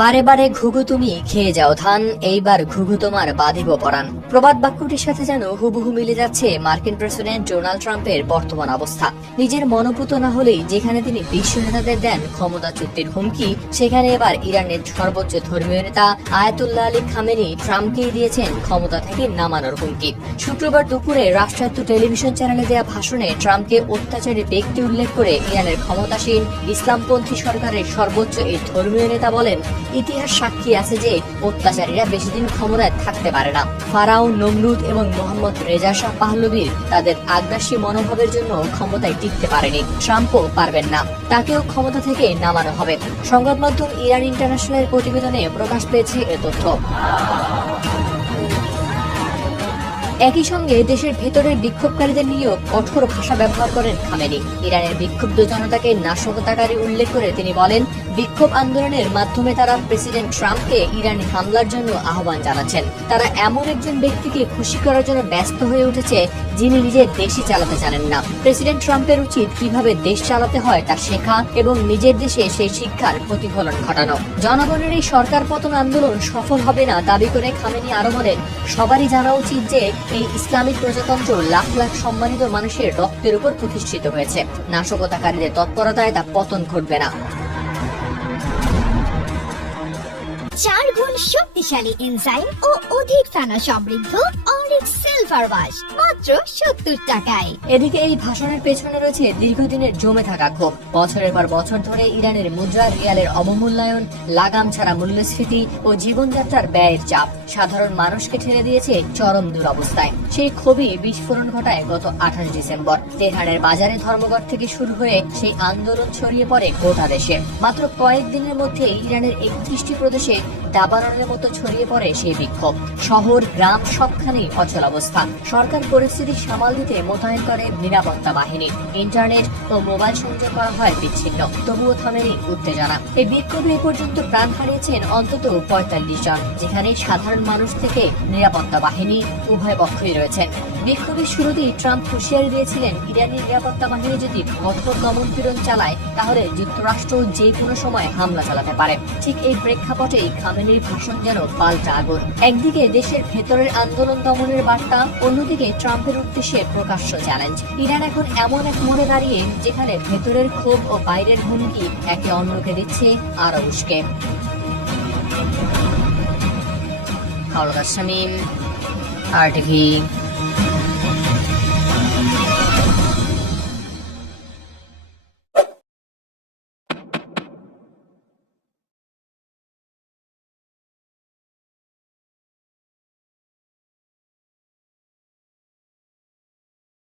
বারে বারে ঘুঘু তুমি খেয়ে যাও ধান, এইবার ঘুঘু তোমার বাঁধিব পরাণ। প্রবাদ বাক্যটির সাথে যেন হুবহু মিলে যাচ্ছে মার্কিন প্রেসিডেন্ট ডোনাল্ড ট্রাম্পের বর্তমান অবস্থা। নিজের মনোপুত না হলেই যেখানে তিনি বিশ্ব নেতাদের দেন ক্ষমতা চুক্তির হুমকি, সেখানে এবার ইরানের সর্বোচ্চ ধর্মীয় নেতা আয়াতুল্লাহ আলী খামেনি ট্রাম্পকেই দিয়েছেন ক্ষমতা থেকে নামানোর হুমকি। শুক্রবার দুপুরে রাষ্ট্রায়ত্ত টেলিভিশন চ্যানেলে দেয়া ভাষণে ট্রাম্পকে অত্যাচারী ব্যক্তি উল্লেখ করে ইরানের ক্ষমতাসীন ইসলামপন্থী সরকারের সর্বোচ্চ এই ধর্মীয় নেতা বলেন, ইতিহাস সাক্ষী আছে যে অত্যাচারীরা বেশিদিন ক্ষমতায় থাকতে পারে না। ফারাউন, নমরুদ এবং মোহাম্মদ রেজা শাহ পাহলভীর তাদের আগ্রাসী মনোভাবের জন্য ক্ষমতায় টিকতে পারেনি, ট্রাম্পও পারবেন না, তাকেও ক্ষমতা থেকে নামানো হবে। সংবাদ মাধ্যম ইরান ইন্টারন্যাশনালের প্রতিবেদনে প্রকাশ পেয়েছে এ তথ্য। একই সঙ্গে দেশের ভেতরের বিক্ষোভকারীদের নিয়েও কঠোর ভাষা ব্যবহার করেন খামেনি। ইরানের বিক্ষুব্ধ জনতাকে নাশকতাকারী উল্লেখ করে তিনি বলেন, বিক্ষোভ আন্দোলনের মাধ্যমে তারা প্রেসিডেন্ট ট্রাম্পকে ইরানি হামলার জন্য আহ্বান জানাচ্ছেন। তারা এমন একজন ব্যক্তিকে খুশি করার জন্য ব্যস্ত হয়ে উঠেছে যিনি নিজের দেশই চালাতে জানেন না। প্রেসিডেন্ট ট্রাম্পের উচিত কিভাবে দেশ চালাতে হয় তা শেখা এবং নিজের দেশে সেই শিক্ষার প্রতিফলন ঘটানো। জনগণের এই সরকার পতন আন্দোলন সফল হবে না দাবি করে খামেনি আরো বলেন, সবারই জানা উচিত যে এই ইসলামিক প্রজাতন্ত্র লাখ লাখ সম্মানিত মানুষের রক্তের উপর প্রতিষ্ঠিত হয়েছে। নাশকতাকারীদের তৎপরতায় তা পতন ঘটবে না। 4 গুণ শক্তিশালী এনজাইম ও অধিক ফেনা সমৃদ্ধ অরিক্স সিলভার ওয়াশ মাত্র 70 টাকায়। এদিকে এই ভাষণের পেছনে রয়েছে দীর্ঘদিনের জমে থাকা ক্ষোভ। বছরের পর বছর ধরে ইরানের মুদ্রা, রিয়ালের অবমূল্যায়ন, লাগাম ছাড়া মূল্যস্ফীতি ও জীবনযাত্রার ব্যয়ের চাপ সাধারণ মানুষকে ঠেলে দিয়েছে চরম দুরবস্থায়। সেই ক্ষোভই বিস্ফোরণ ঘটায় গত 28 ডিসেম্বর। তেহরানের বাজারে ধর্মঘট থেকে শুরু হয়ে সেই আন্দোলন ছড়িয়ে পড়ে গোটা দেশে। মাত্র কয়েকদিনের মধ্যে ইরানের 31টি প্রদেশে দাবানলের মতো ছড়িয়ে পড়ে সেই বিক্ষোভ। শহর, গ্রাম সবখানেই অচল অবস্থা। সরকার পরিস্থিতি সামাল দিতে মোতায়েন করে নিরাপত্তা বাহিনী। ইন্টারনেট ও মোবাইল সংযোগ করা হয় বিচ্ছিন্ন, তবুও থামেনি উত্তেজনা। এই বিক্ষোভে এ পর্যন্ত প্রাণ হারিয়েছেন অন্তত 45 জন, যেখানে সাধারণ মানুষ থেকে নিরাপত্তা বাহিনী উভয় পক্ষই রয়েছেন। বিক্ষোভের শুরুতেই ট্রাম্প হুঁশিয়ারি দিয়েছিলেন, ইরানি নিরাপত্তা বাহিনী যদি কঠোর দমন-পীড়ন চালায় তাহলে যুক্তরাষ্ট্র যে কোনো সময় হামলা চালাতে পারে। ঠিক এই প্রেক্ষাপটেই খামেনির ভাষণ যেন পাল্টা আগুন। একদিকে দেশের ভেতরের আন্দোলন দমনের বার্তা, অন্যদিকে ট্রাম্পের উদ্দেশ্যে প্রকাশ্য চ্যালেঞ্জ। ইরান এখন এমন এক মোড়ে দাঁড়িয়ে যেখানে ভেতরের ক্ষোভ ও বাইরের হুমকি একে অন্যকে দিচ্ছে আরো উস্কে। শামীম, RTV।